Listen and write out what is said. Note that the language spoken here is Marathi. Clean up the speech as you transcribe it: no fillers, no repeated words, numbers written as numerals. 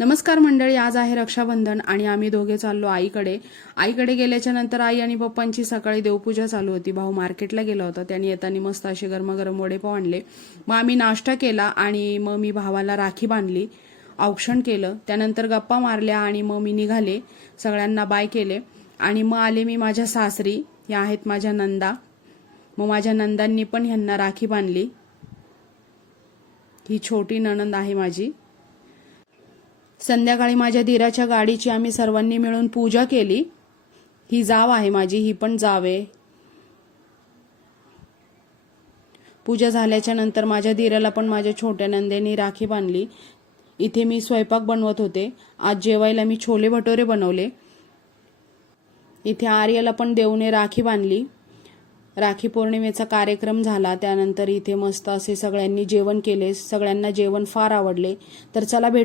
नमस्कार मंडळी, आज आहे रक्षाबंधन आणि आम्ही दोघे चाललो आईकडे. आईकडे गेल्याच्या नंतर आई आणि पप्पांची सकाळी देवपूजा चालू होती. भाऊ मार्केटला गेला होता, त्याने येताना मस्त असे गरमागरम वडेपाव आणले. मग आम्ही नाश्ता केला आणि मग मी भावाला राखी बांधली, औक्षण केलं. त्यानंतर गप्पा मारल्या आणि मग मी निघाले, सगळ्यांना बाय केले आणि मग आले मी माझ्या सासरी. या आहेत माझ्या नंदा. मग माझ्या नंदांनी पण ह्यांना राखी बांधली. ही छोटी नणंद आहे माझी. संध्याकाळी माझ्या दिराच्या गाडीची आम्ही सर्वांनी मिळून पूजा केली. ही जाव आहे माझी, ही पण जाव आहे. पूजा झाल्याच्या नंतर माझ्या दिराला पण माझ्या छोट्या नंदेनी राखी बांधली. इथे मी स्वयंपाक बनवत होते. आज जेवायला मी छोले भटोरे बनवले. इथे आर्याला पण देवने राखी बांधली. राखी पौर्णिमेचा कार्यक्रम झाला. त्यानंतर इथे मस्त असे सगळ्यांनी जेवण केले. सगळ्यांना जेवण फार आवडले. तर चला भेट